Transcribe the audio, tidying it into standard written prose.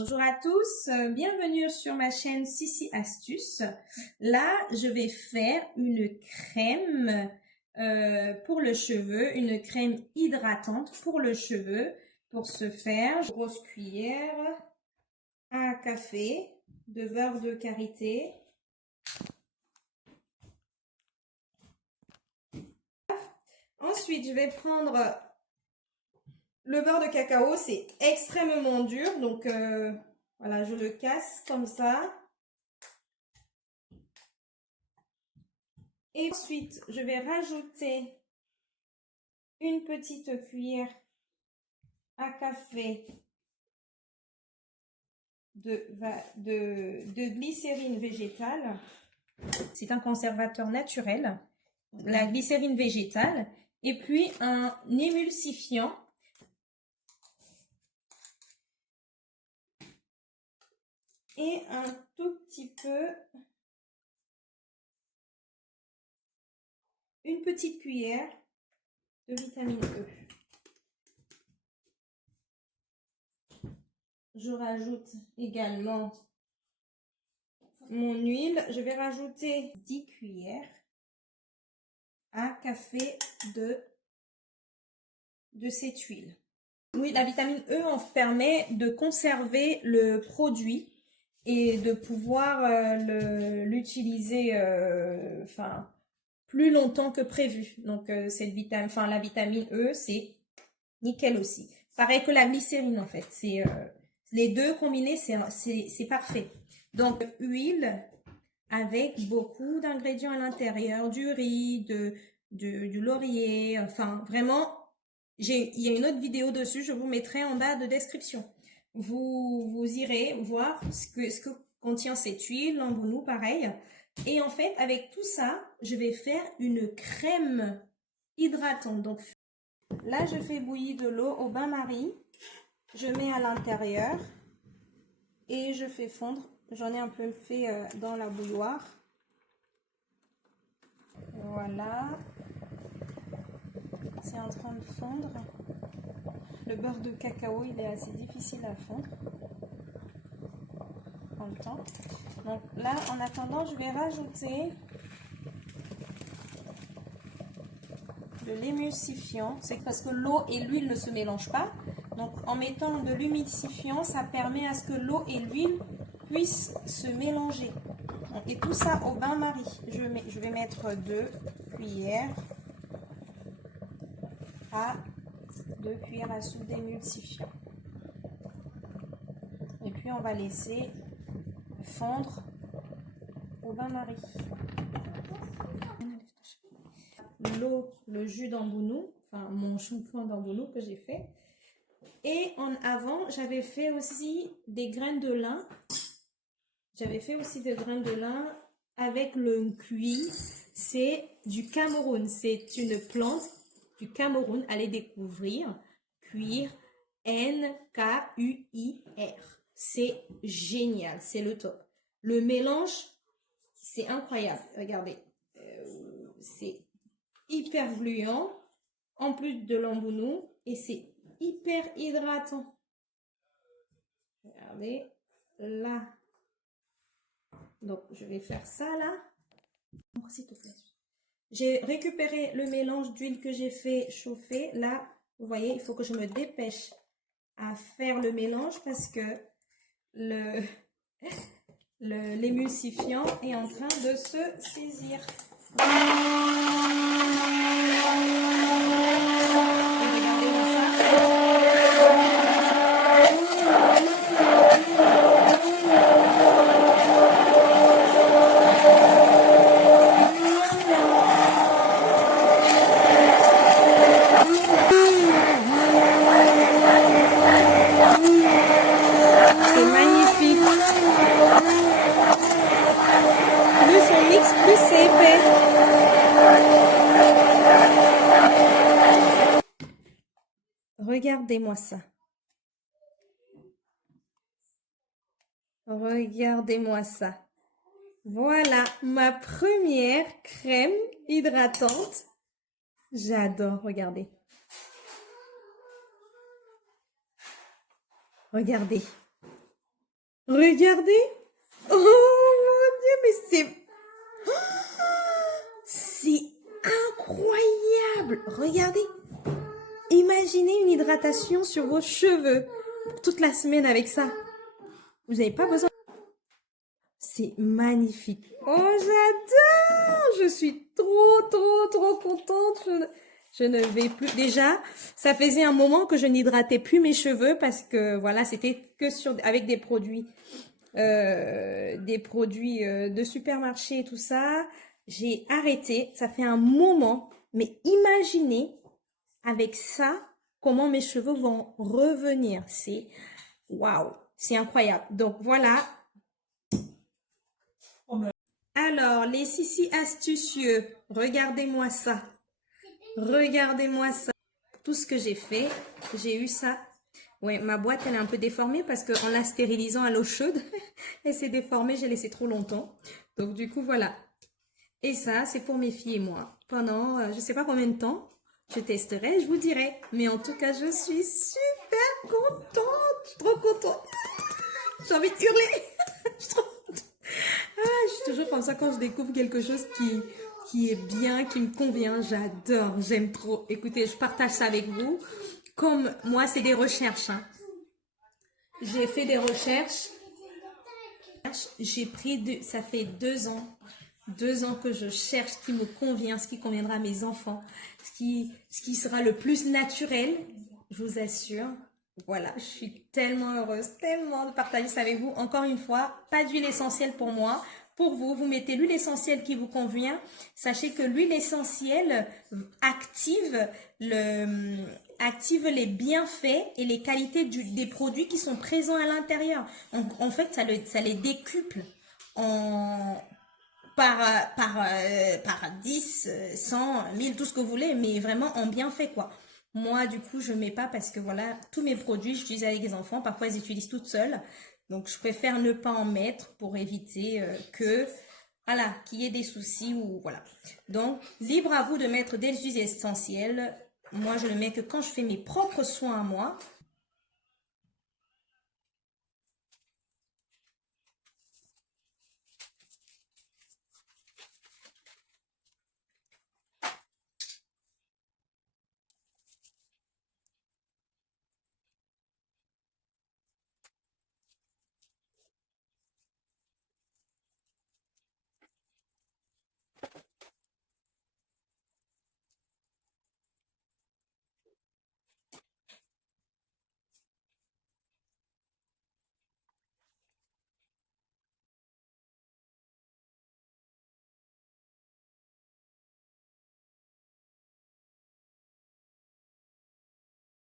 Bonjour à tous, bienvenue sur ma chaîne Sissi Astuces. Là, je vais faire une crème pour le cheveu, une crème hydratante pour le cheveu. Pour ce faire, une grosse cuillère à café de beurre de karité. Ensuite, je vais prendre le beurre de cacao, c'est extrêmement dur, donc voilà, je le casse comme ça. Et ensuite, je vais rajouter une petite cuillère à café de glycérine végétale. C'est un conservateur naturel, la glycérine végétale, et puis un émulsifiant. Et un tout petit peu, une petite cuillère de vitamine E. Je rajoute également mon huile. Je vais rajouter 10 cuillères à café de cette huile. Oui, la vitamine E en permet de conserver le produit et de pouvoir l'utiliser plus longtemps que prévu. Donc la vitamine E, c'est nickel aussi. Pareil que la glycérine en fait. C'est les deux combinés, c'est parfait. Donc huile avec beaucoup d'ingrédients à l'intérieur, du riz, du laurier, enfin vraiment. Il y a une autre vidéo dessus, je vous mettrai en bas de description. Vous irez voir ce que contient cette huile, l'embounou, pareil. Et en fait, avec tout ça, je vais faire une crème hydratante. Donc là, je fais bouillir de l'eau au bain-marie. Je mets à l'intérieur et je fais fondre. J'en ai un peu fait dans la bouilloire. Voilà. C'est en train de fondre. Le beurre de cacao, il est assez difficile à fondre. En le temps. Donc là, en attendant, je vais rajouter de l'émulsifiant. C'est parce que l'eau et l'huile ne se mélangent pas. Donc en mettant de l'humidifiant, ça permet à ce que l'eau et l'huile puissent se mélanger. Et tout ça au bain-marie. Je vais mettre 2 cuillères à 2 cuillères à soupe d'émulsifiant. Et puis on va laisser fondre au bain-marie. L'eau, le jus d'embounou, enfin mon shampoing d'embounou que j'ai fait. Et avant, j'avais fait aussi des graines de lin. J'avais fait aussi des graines de lin avec le cuir. C'est du Cameroun. C'est une plante du Cameroun. Allez découvrir. Cuir. N-K-U-I-R. C'est génial. C'est le top. Le mélange, c'est incroyable. Regardez. C'est hyper gluant. En plus de l'embounou. Et c'est hyper hydratant. Regardez. Là. Donc, je vais faire ça là. S'il te plaît. J'ai récupéré le mélange d'huile que j'ai fait chauffer. Là, vous voyez, il faut que je me dépêche à faire le mélange parce que l'émulsifiant est en train de se saisir. Plus c'est épais. Regardez-moi ça. Regardez-moi ça. Voilà ma première crème hydratante. J'adore, regardez. Regardez. Regardez. Oh mon Dieu, mais c'est incroyable. Regardez. Imaginez une hydratation sur vos cheveux toute la semaine avec ça. Vous n'avez pas besoin. C'est magnifique. Oh, j'adore. Je suis trop contente. Je ne vais plus. Déjà, ça faisait un moment que je n'hydratais plus mes cheveux parce que voilà, c'était que avec des produits de supermarché et tout ça. J'ai arrêté. Ça fait un moment. Mais imaginez avec ça comment mes cheveux vont revenir. C'est waouh, c'est incroyable. Donc voilà. Alors, les sissi astucieux, regardez-moi ça. Regardez-moi ça. Tout ce que j'ai fait, j'ai eu ça. Ouais, ma boîte, elle est un peu déformée parce qu'en la stérilisant à l'eau chaude, elle s'est déformée, j'ai laissé trop longtemps. Donc, du coup, voilà. Et ça, c'est pour mes filles et moi. Pendant, je ne sais pas combien de temps, je testerai, je vous dirai. Mais en tout cas, je suis super contente. Je suis trop contente. J'ai envie de hurler. Je suis trop contente. Je suis toujours comme ça quand je découvre quelque chose qui est bien, qui me convient. J'adore, j'aime trop. Écoutez, je partage ça avec vous. Comme moi, c'est des recherches. Hein. J'ai fait des recherches. J'ai pris, ça fait 2 ans. 2 ans que je cherche ce qui me convient, ce qui conviendra à mes enfants, ce qui sera le plus naturel, je vous assure. Voilà, je suis tellement heureuse, tellement de partager ça avec vous. Encore une fois, pas d'huile essentielle pour moi. Pour vous, vous mettez l'huile essentielle qui vous convient. Sachez que l'huile essentielle active les bienfaits et les qualités des produits qui sont présents à l'intérieur. En fait, ça les décuple par 10, 100, 1000, tout ce que vous voulez, mais vraiment en bienfait, quoi. Moi, du coup, je mets pas parce que voilà, tous mes produits, j'utilise avec les enfants. Parfois, ils utilisent toutes seules. Donc, je préfère ne pas en mettre pour éviter voilà, qu'il y ait des soucis ou voilà. Donc, libre à vous de mettre des huiles essentielles. Moi, je ne mets que quand je fais mes propres soins à moi.